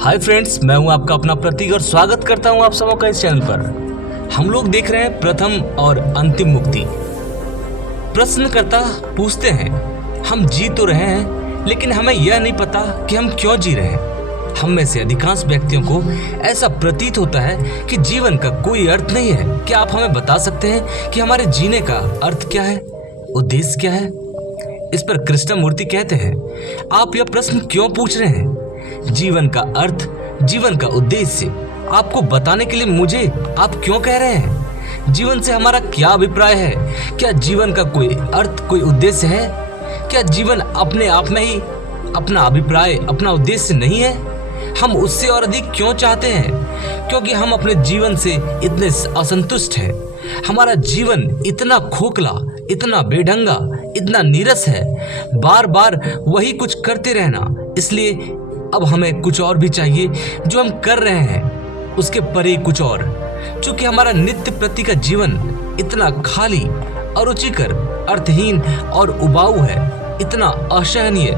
Hi friends, मैं हूं आपका अपना प्रतीक और स्वागत करता हूं आप सबों का इस चैनल पर। हम लोग देख रहे हैं प्रथम और अंतिम मुक्ति। प्रश्नकर्ता पूछते हैं, हम जी तो रहे हैं लेकिन हमें यह नहीं पता कि हम क्यों जी रहे हैं। हम में से अधिकांश व्यक्तियों को ऐसा प्रतीत होता है कि जीवन का कोई अर्थ नहीं है। क्या आप हमें बता सकते हैं कि हमारे जीने का अर्थ क्या है, उद्देश्य क्या है? इस पर कृष्णमूर्ति कहते हैं, आप यह प्रश्न क्यों पूछ रहे हैं? जीवन का अर्थ, जीवन का उद्देश्य आपको बताने के लिए मुझे आप क्यों कह रहे हैं? जीवन से हमारा क्या अभिप्राय है? क्या जीवन का कोई अर्थ, कोई उद्देश्य है? क्या जीवन अपने आप में ही अपना अभिप्राय, अपना उद्देश्य नहीं है? हम उससे और अधिक क्यों चाहते हैं? क्योंकि हम अपने जीवन से इतने असंतुष्ट हैं। हमारा जीवन इतना खोखला, इतना बेढंगा, इतना नीरस है, बार बार वही कुछ करते रहना। इसलिए अब हमें कुछ और भी चाहिए। जो हम कर रहे हैं उसके परे कुछ और। चूंकि हमारा नित्य प्रति का जीवन इतना खाली, अरुचिकर, अर्थहीन और उबाऊ है, इतना असहनीय,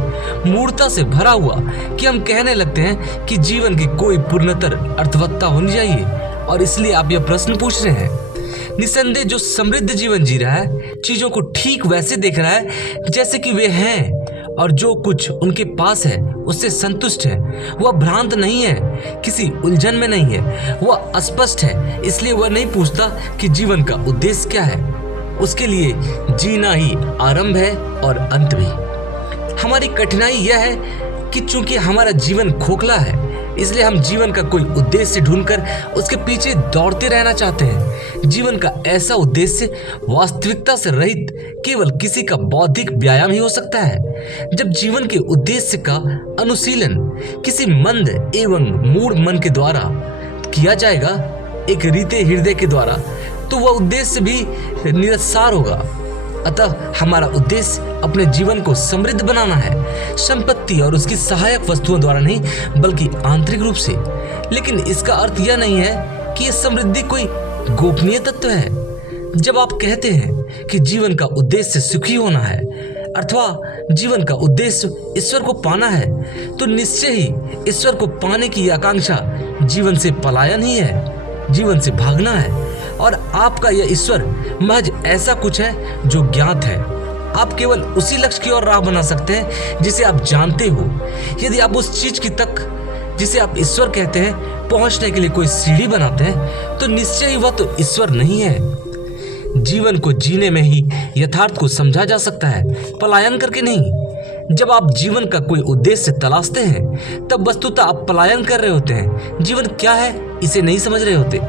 मूर्खता से भरा हुआ कि हम कहने लगते हैं कि जीवन की कोई पूर्णतर अर्थवत्ता होनी चाहिए। और इसलिए आप यह प्रश्न पूछ रहे हैं। निसंदेह जो समृद्ध जीवन जी रहा है, चीजों को ठीक वैसे देख रहा है जैसे कि वे हैं, और जो कुछ उनके पास है उससे संतुष्ट है। वह भ्रांत नहीं है, किसी उलझन में नहीं है, वह स्पष्ट है। इसलिए वह नहीं पूछता कि जीवन का उद्देश्य क्या है। उसके लिए जीना ही आरंभ है और अंत भी। हमारी कठिनाई यह है कि चूंकि हमारा जीवन खोखला है, इसलिए हम जीवन का कोई उद्देश्य ढूंढकर उसके पीछे दौड़ते रहना चाहते हैं। जीवन का ऐसा उद्देश्य वास्तविकता से रहित केवल किसी का बौद्धिक व्यायाम ही हो सकता है। जब जीवन के उद्देश्य का अनुशीलन किसी मंद एवं मूढ़ मन के द्वारा किया जाएगा, एक रीते हृदय के द्वारा, तो वह उद्देश्य भी निरसार होगा। अतः हमारा उद्देश्य अपने जीवन को समृद्ध बनाना है, संपत्ति और उसकी सहायक वस्तुओं द्वारा नहीं, बल्कि आंतरिक रूप से। लेकिन इसका अर्थ यह नहीं है कि यह समृद्धि कोई गोपनीय तत्व है। जब आप कहते हैं कि जीवन का उद्देश्य सुखी होना है अथवा जीवन का उद्देश्य ईश्वर को पाना है, तो निश्चय ही ईश्वर को पाने की आकांक्षा जीवन से पलायन ही है, जीवन से भागना है। और आपका यह ईश्वर महज ऐसा कुछ है जो ज्ञात है। आप केवल उसी लक्ष्य की ओर राह बना सकते हैं जिसे आप जानते हो। यदि आप उस चीज की तक जिसे आप ईश्वर कहते हैं पहुंचने के लिए कोई सीढ़ी बनाते हैं, तो निश्चय ही वह तो ईश्वर नहीं है। जीवन को जीने में ही यथार्थ को समझा जा सकता है, पलायन करके नहीं। जब आप जीवन का कोई उद्देश्य तलाशते हैं, तब वस्तुतः आप पलायन कर रहे होते हैं। जीवन क्या है इसे नहीं समझ रहे होते।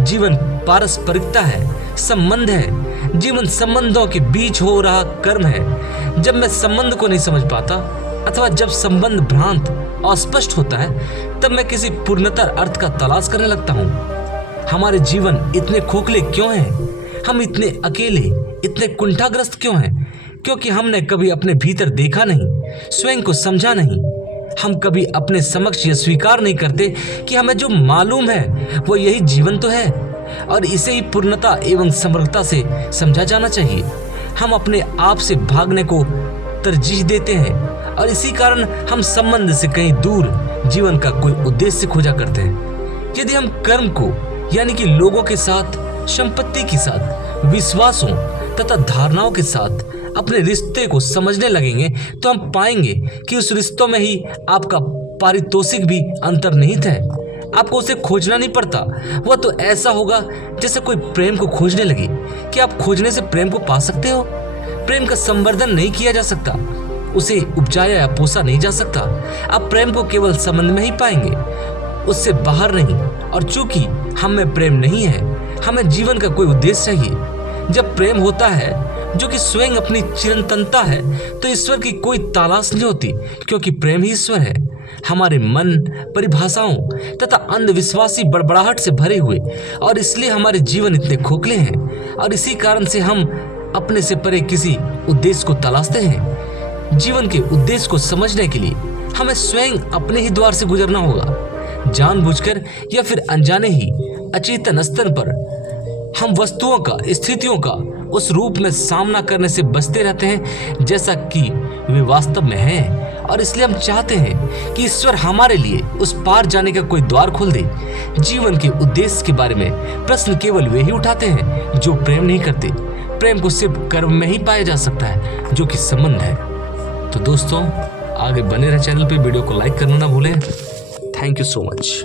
जीवन पारस्परिकता है, संबंध है। जीवन संबंधों के बीच हो रहा कर्म है। जब मैं संबंध को नहीं समझ पाता अथवा जब संबंध भ्रांत, अस्पष्ट होता है, तब मैं किसी पूर्णतर अर्थ का तलाश करने लगता हूँ। हमारे जीवन इतने खोखले क्यों हैं? हम इतने अकेले, इतने कुंठाग्रस्त क्यों हैं? क्योंकि हमने कभी अपने भीतर देखा नहीं, स्वयं को समझा नहीं। हम कभी अपने समक्ष यह स्वीकार नहीं करते कि हमें जो मालूम है वो यही जीवन तो है, और इसे ही पूर्णता एवं समग्रता से समझा जाना चाहिए। हम अपने आप से भागने को तरजीह देते हैं, और इसी कारण हम संबंध से कहीं दूर जीवन का कोई उद्देश्य खोजा करते हैं। यदि हम कर्म को, यानी कि लोगों के साथ, संपत्ति के साथ, विश्वासों तथा धारणाओं के साथ अपने रिश्ते को समझने लगेंगे, तो हम पाएंगे कि उस रिश्तों में ही आपका पारितोषिक भी अंतर्निहित है। आपको उसे खोजना नहीं पड़ता। वह तो ऐसा होगा जैसे कोई प्रेम को खोजने लगे। कि आप खोजने से प्रेम को पा सकते हो? प्रेम का संवर्धन नहीं किया जा सकता, उसे उपजाया या पोसा नहीं जा सकता। आप प्रेम को केवल संबंध में ही पाएंगे, उससे बाहर नहीं। और चूंकि हम में प्रेम नहीं है, हमें जीवन का कोई उद्देश्य चाहिए। जब प्रेम होता है जो कि स्वयं अपनी चिरंतनता है, तो ईश्वर की कोई तलाश नहीं होती, क्योंकि प्रेम ही ईश्वर है। हमारे मन परिभाषाओं तथा अंधविश्वासी बड़बड़ाहट से भरे हुए, और इसलिए हमारे जीवन इतने खोखले हैं। और इसी कारण से हम अपने से परे किसी उद्देश्य को तलाशते हैं। जीवन के उद्देश्य को समझने के लिए हमें स्वयं अपने ही द्वार से गुजरना होगा। जानबूझकर या फिर अनजाने ही, अचेतन स्तर पर हम वस्तुओं का, स्थितियों का, उस रूप में सामना करने से बचते रहते हैं जैसा कि वे वास्तव में हैं। और इसलिए हम चाहते हैं कि ईश्वर हमारे लिए उस पार जाने का कोई द्वार खोल दे। जीवन के उद्देश्य के बारे में प्रश्न केवल वे ही उठाते हैं जो प्रेम नहीं करते। प्रेम को सिर्फ कर्म में ही पाया जा सकता है, जो कि संबंध है। तो दोस्तों, आगे बने रहे चैनल पे, वीडियो को लाइक करना ना भूलें। Thank you so much.